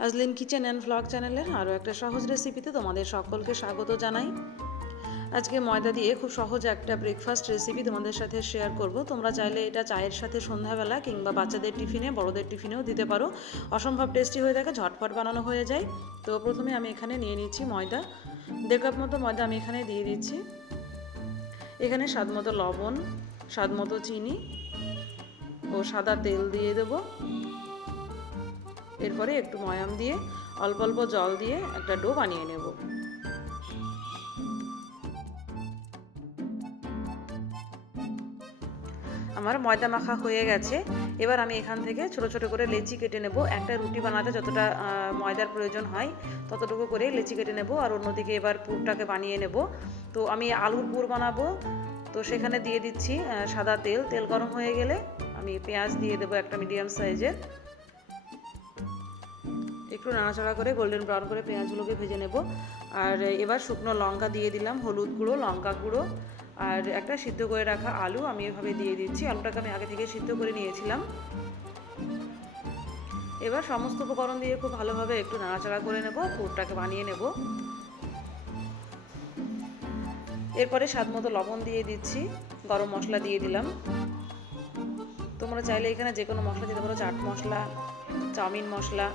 হাজলিন kitchen and vlog চ্যানেলের আরও একটা সহজ রেসিপিতে তোমাদের সকলকে স্বাগত জানাই। আজকে ময়দা দিয়ে খুব সহজ একটা ব্রেকফাস্ট রেসিপি তোমাদের সাথে শেয়ার করব। তোমরা চাইলে এটা চায়ের সাথে সন্ধ্যাবেলা কিংবা বাচ্চাদের টিফিনে, বড়দের টিফিনেও দিতে পারো। অসম্ভব টেস্টি হয়ে থাকে, ঝটপট বানানো হয়ে যায়। তো প্রথমে আমি এখানে নিয়ে নিচ্ছি ময়দা। দেড় কাপ মতো ময়দা আমি এখানে দিয়ে দিচ্ছি। এখানে স্বাদ মতো লবণ, স্বাদ মতো চিনি ও সাদা তেল দিয়ে দেবো। এরপরে একটু ময়াম দিয়ে অল্প অল্প জল দিয়ে একটা ডো বানিয়ে নেব। আমার ময়দা মাখা হয়ে গেছে। এবার আমি এখান থেকে ছোট ছোট করে লেচি কেটে নেব। একটা রুটি বানাতে যতটা ময়দার প্রয়োজন হয়, ততটুকু করে লেচি কেটে নেব আর অন্যদিকে এবার পুরটাকে বানিয়ে নেব। তো আমি আলুর পুর বানাবো। তো সেখানে দিয়ে দিচ্ছি সাদা তেল। তেল গরম হয়ে গেলে আমি পেঁয়াজ দিয়ে দেবো একটা মিডিয়াম সাইজের। একটু নাড়াচাড়া করে গোল্ডেন ব্রাউন করে পেঁয়াজগুলোকে ভেজে নেব। আর এবার শুকনো লঙ্কা দিয়ে দিলাম, হলুদ গুঁড়ো, লঙ্কা গুঁড়ো। আর একটা সিদ্ধ করে রাখা আলু আমি এভাবে দিয়ে দিচ্ছি। আলুটাকে আমি আগে থেকে সিদ্ধ করে নিয়েছিলাম। এবার সমস্ত উপকরণ দিয়ে খুব ভালোভাবে একটু নাড়াচাড়া করে নেব, পুরটাকে বানিয়ে নেব। এরপরে স্বাদ মতো লবণ দিয়ে দিচ্ছি, গরম মশলা দিয়ে দিলাম। তোমরা চাইলে এখানে যে কোনো মশলা দিতে পারো, চাট মশলা, চাউমিন মশলা।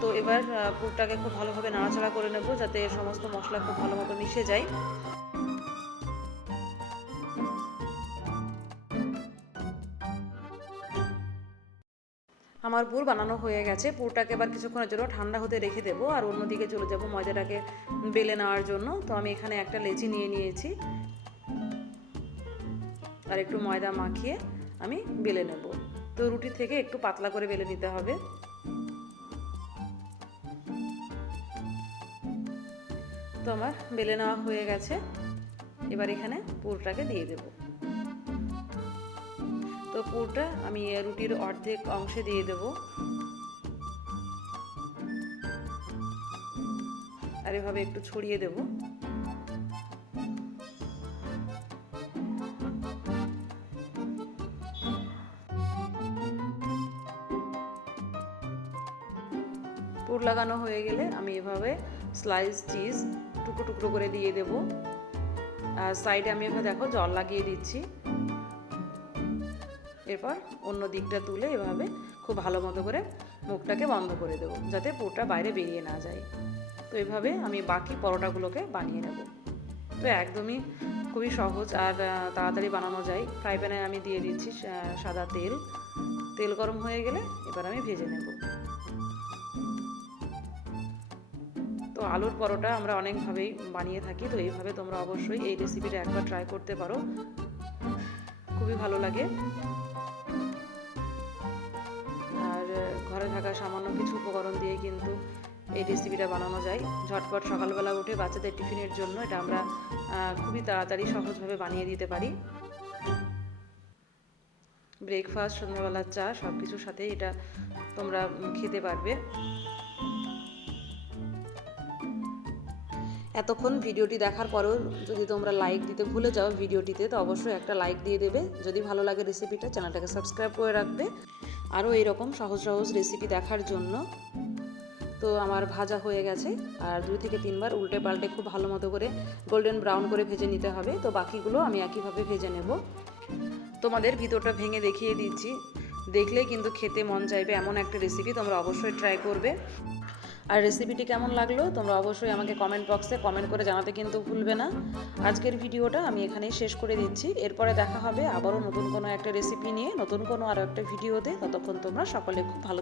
তো এবার পুরটাকে খুব ভালোভাবে নাড়াচাড়া করে নেব যাতে সমস্ত মশলা খুব ভালো মতো মিশে যায়। আমার পুর বানানো হয়ে গেছে। পুরটাকে এবার কিছুক্ষণের জন্য ঠান্ডা হতে রেখে দেবো আর অন্যদিকে চলে যাব ময়দাটাকে বেলে নেওয়ার জন্য। তো আমি এখানে একটা লেচি নিয়ে নিয়েছি। আর একটু ময়দা মাখিয়ে আমি বেলে নেব। তো রুটি থেকে একটু পাতলা করে বেলে নিতে হবে। তো আমার বেলে নেওয়া হয়ে গেছে। এবার এখানে পুরটাকে দিয়ে দেব। তো পুরটা আমি রুটির অর্ধেক অংশে দিয়ে দেব। আর এভাবে একটু ছড়িয়ে দেব। পুর লাগানো হয়ে গেলে আমি এভাবে স্লাইস চিজ টুকরো টুকরো করে দিয়ে দেব। আর সাইডে আমি এভাবে দেখো জল লাগিয়ে দিচ্ছি। এরপর অন্য দিকটা তুলে এভাবে খুব ভালো মতো করে মুখটাকে বন্ধ করে দেবো যাতে পুরটা বাইরে বেরিয়ে না যায়। তো এভাবে আমি বাকি পরোটাগুলোকে বানিয়ে নেব। তো একদমই খুবই সহজ আর তাড়াতাড়ি বানানো যায়। ফ্রাই প্যানে আমি দিয়ে দিচ্ছি সাদা তেল। তেল গরম হয়ে গেলে এবার আমি ভেজে নেব। আলুর পরোটা আমরা অনেকভাবেই বানিয়ে থাকি, তো এইভাবে তোমরা অবশ্যই এই রেসিপিটা একবার ট্রাই করতে পারো। খুবই ভালো লাগে। আর ঘরে থাকা সামান্য কিছু উপকরণ দিয়ে কিন্তু এই রেসিপিটা বানানো যায়। ঝটপট সকালবেলা উঠে বাচ্চাদের টিফিনের জন্য এটা আমরা খুবই তাড়াতাড়ি সহজভাবে বানিয়ে দিতে পারি। ব্রেকফাস্ট সন্ধ্যাবেলার চা সব কিছুর সাথে এটা তোমরা খেতে পারবে। এতক্ষণ ভিডিওটি দেখার পরেও যদি তোমরা লাইক দিতে ভুলে যাও ভিডিওটিতে, তো অবশ্যই একটা লাইক দিয়ে দেবে। যদি ভালো লাগে রেসিপিটা চ্যানেলটাকে সাবস্ক্রাইব করে রাখবে। আরও এইরকম সহজ সহজ রেসিপি দেখার জন্য। তো আমার ভাজা হয়ে গেছে, আর দুই থেকে তিনবার উল্টে পাল্টে খুব ভালো মতো করে গোল্ডেন ব্রাউন করে ভেজে নিতে হবে। তো বাকিগুলো আমি একইভাবে ভেজে নেব। তোমাদের ভিতরটা ভেঙে দেখিয়ে দিচ্ছি। দেখলেই কিন্তু খেতে মন চাইবে এমন একটা রেসিপি তোমরা অবশ্যই ট্রাই করবে। আর রেসিপিটি কেমন লাগল, তোমরা অবশ্যই আমাকে কমেন্ট বক্সে কমেন্ট করে জানাতে কিন্তু ভুলবে না। আজকের ভিডিওটা আমি এখানেই শেষ করে দিচ্ছি। এরপরে দেখা হবে আবারও নতুন কোনো একটা রেসিপি নিয়ে, নতুন কোনো আরও একটা ভিডিওতে। ততক্ষণ তোমরা সকলে খুব ভালো